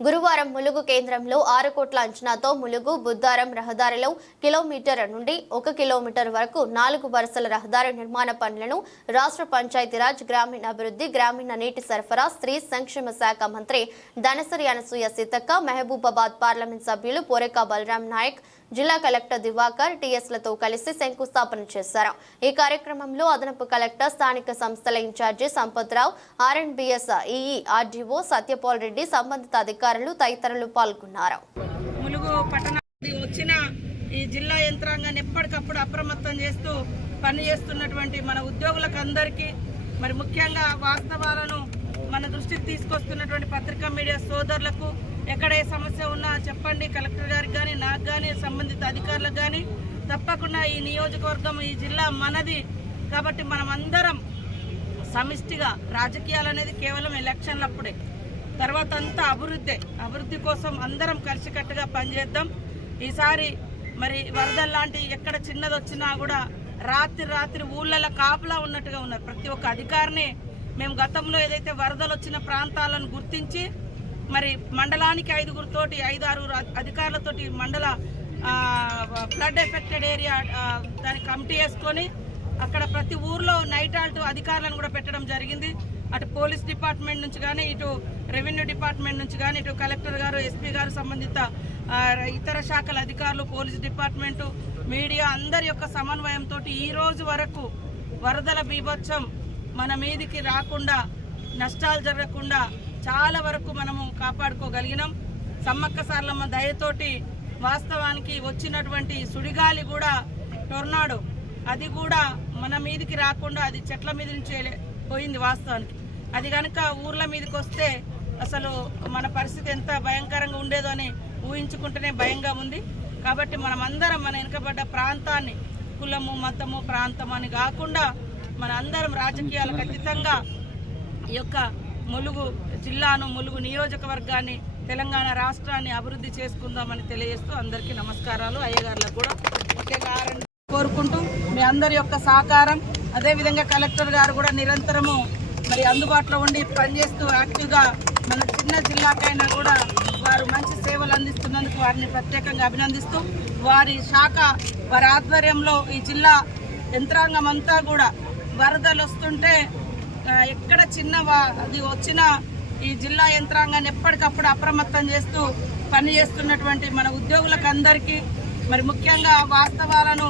గురువారం ములుగు కేంద్రంలో 6 కోట్ల అంచనాతో ములుగు బుద్దారం రహదారిలో కిలోమీటర్ నుండి 1 కిలోమీటర్ వరకు 4 వరుసల రహదారి నిర్మాణ పనులను రాష్ట్ర పంచాయతీరాజ్ గ్రామీణాభివృద్ధి గ్రామీణ నీటి సరఫరా స్త్రీ సంక్షేమ శాఖ మంత్రి ధనసరి అనసూయ సీతక్క మహబూబాబాద్ పార్లమెంట్ సభ్యులు పోరెక బలరాం నాయక్ జిల్లా కలెక్టర్ దివాకర్ టీఎస్లతో కలిసి శంకుస్థాపన చేశారు। ఈ కార్యక్రమంలో అదనపు కలెక్టర్ స్థానిక సంస్థల incharge Sampathrao R and B S EE RDO Satyapal Reddy సంబంధిత అధికారులు తదితరులు పాల్గొన్నారు। ములుగు పట్టణానికి వచ్చిన ఈ జిల్లా యంత్రాంగాన్ని ఎప్పటికప్పుడు అప్రమత్తం చేస్తూ పనిచేస్తున్నటువంటి మన ఉద్యోగులకు అందరికీ మరి ముఖ్యంగా వాస్తవాలను మన దృష్టికి తీసుకొస్తున్నటువంటి పత్రికా మీడియా సోదరులకు ఎక్కడ ఏ సమస్య ఉన్నా చెప్పండి, కలెక్టర్ గారికి కానీ నాకు కానీ సంబంధిత అధికారులకు కానీ తప్పకుండా ఈ నియోజకవర్గం ఈ జిల్లా మనది కాబట్టి మనం అందరం సమిష్టిగా రాజకీయాలు అనేది కేవలం ఎలక్షన్లప్పుడే, తర్వాత అంతా అభివృద్ధి కోసం అందరం కలిసికట్టుగా పనిచేద్దాం। ఈసారి మరి వరదలు లాంటి ఎక్కడ చిన్నది వచ్చినా కూడా రాత్రి ఊళ్ళలో కాపులా ఉన్నట్టుగా ఉన్నారు ప్రతి ఒక్క అధికారిని। మేము గతంలో ఏదైతే వరదలు వచ్చిన ప్రాంతాలను గుర్తించి మరి మండలానికి 5-6 అధికారులతోటి మండల ఫ్లడ్ ఎఫెక్టెడ్ ఏరియా దాని కమిటీ వేసుకొని అక్కడ ప్రతి ఊర్లో నైట్ ఆల్ట్ అధికారులను కూడా పెట్టడం జరిగింది। అటు పోలీస్ డిపార్ట్మెంట్ నుంచి కానీ, ఇటు రెవెన్యూ డిపార్ట్మెంట్ నుంచి కానీ, ఇటు కలెక్టర్ గారు, ఎస్పీ గారు, సంబంధిత ఇతర శాఖల అధికారులు, పోలీస్ డిపార్ట్మెంటు, మీడియా అందరి యొక్క సమన్వయంతో ఈ రోజు వరకు వరదల బీభత్సం మన మీదికి రాకుండా, నష్టాలు జరగకుండా చాలా వరకు మనము కాపాడుకోగలిగినాం। సమ్మక్క సారలమ్మ దయతోటి వాస్తవానికి వచ్చినటువంటి సుడిగాలి కూడా టొర్నాడో అది కూడా మన మీదికి రాకుండా అది చెట్ల మీద నుంచి పోయింది వాస్తవానికి। అది కనుక ఊర్ల మీదకి వస్తే అసలు మన పరిస్థితి ఎంత భయంకరంగా ఉండేదో అని ఊహించుకుంటేనే భయంగా ఉంది। కాబట్టి మనమందరం మన వెనుకబడ్డ ప్రాంతాన్ని కులము మతము ప్రాంతం అని కాకుండా మన అందరం రాజకీయాలకు అతీతంగా ఈ యొక్క ములుగు జిల్లాను, ములుగు నియోజకవర్గాన్ని, తెలంగాణ రాష్ట్రాన్ని అభివృద్ధి చేసుకుందామని తెలియజేస్తూ అందరికీ నమస్కారాలు। అయ్యగారులకు కూడా ముఖ్యంగా కోరుకుంటూ మీ అందరి యొక్క సహకారం, అదేవిధంగా కలెక్టర్ గారు కూడా నిరంతరము మరి అందుబాటులో ఉండి పనిచేస్తూ యాక్టివ్గా మన చిన్న జిల్లాకైనా కూడా వారు మంచి సేవలు అందిస్తున్నందుకు వారిని ప్రత్యేకంగా అభినందిస్తూ వారి శాఖ వారి ఆధ్వర్యంలో ఈ జిల్లా యంత్రాంగం అంతా కూడా వరదలు వస్తుంటే ఎక్కడ అది వచ్చినా ఈ జిల్లా యంత్రాంగాన్ని ఎప్పటికప్పుడు అప్రమత్తం చేస్తూ పనిచేస్తున్నటువంటి మన ఉద్యోగులకు అందరికీ మరి ముఖ్యంగా వాస్తవాలను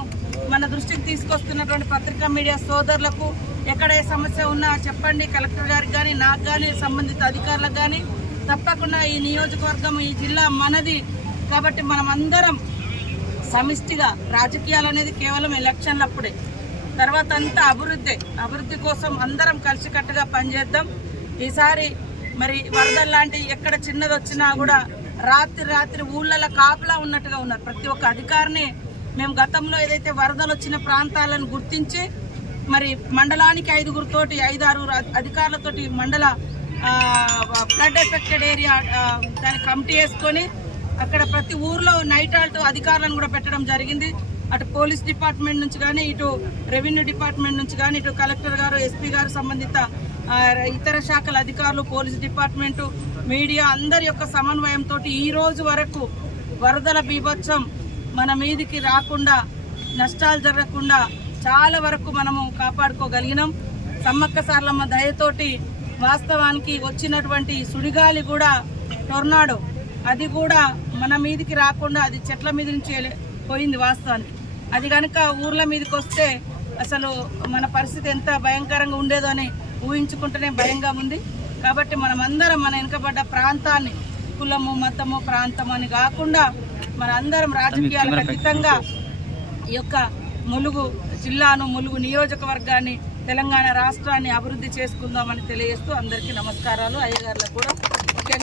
మన దృష్టికి తీసుకొస్తున్నటువంటి పత్రికా మీడియా సోదరులకు ఎక్కడ ఏ సమస్య ఉన్నా చెప్పండి, కలెక్టర్ గారికి కానీ నాకు కానీ సంబంధిత అధికారులకు కానీ తప్పకుండా ఈ నియోజకవర్గం ఈ జిల్లా మనది కాబట్టి మనం అందరం సమిష్టిగా రాజకీయాలు అనేది కేవలం ఎలక్షన్లప్పుడే, తర్వాత అంతా అభివృద్ధి కోసం అందరం కలిసికట్టుగా పనిచేద్దాం। ఈసారి మరి వరదలు లాంటి ఎక్కడ చిన్నది వచ్చినా కూడా రాత్రి ఊళ్ళలో కాపులా ఉన్నట్టుగా ఉన్నారు ప్రతి ఒక్క అధికారిని। మేము గతంలో ఏదైతే వరదలు వచ్చిన ప్రాంతాలను గుర్తించి మరి మండలానికి 5-6 అధికారులతోటి మండల ఫ్లడ్ ఎఫెక్టెడ్ ఏరియా దాని కమిటీ వేసుకొని అక్కడ ప్రతి ఊర్లో నైట్ ఆల్ట్ అధికారులను కూడా పెట్టడం జరిగింది। అటు పోలీస్ డిపార్ట్మెంట్ నుంచి కానీ, ఇటు రెవెన్యూ డిపార్ట్మెంట్ నుంచి కానీ, ఇటు కలెక్టర్ గారు, ఎస్పీ గారు, సంబంధిత ఇతర శాఖల అధికారులు, పోలీస్ డిపార్ట్మెంటు, మీడియా అందరి యొక్క సమన్వయంతో ఈ రోజు వరకు వరదల బీభత్సం మన మీదికి రాకుండా, నష్టాలు జరగకుండా చాలా వరకు మనము కాపాడుకోగలిగినాం। సమ్మక్క సారలమ్మ దయతోటి వాస్తవానికి వచ్చినటువంటి సుడిగాలి కూడా టొర్నాడో అది కూడా మన మీదికి రాకుండా అది చెట్ల మీద నుంచి పోయింది వాస్తవానికి। అది కనుక ఊర్ల మీదకి వస్తే అసలు మన పరిస్థితి ఎంత భయంకరంగా ఉండేదో అని ఊహించుకుంటేనే భయంగా ఉంది। కాబట్టి మనమందరం మన వెనుకబడ్డ ప్రాంతాన్ని కులము మతము ప్రాంతం అని కాకుండా మన అందరం రాజకీయాలకు అతీతంగా ఈ యొక్క ములుగు జిల్లాను, ములుగు నియోజకవర్గాన్ని, తెలంగాణ రాష్ట్రాన్ని అభివృద్ధి చేసుకుందామని తెలియజేస్తూ అందరికీ నమస్కారాలు। అయ్యగారులకు కూడా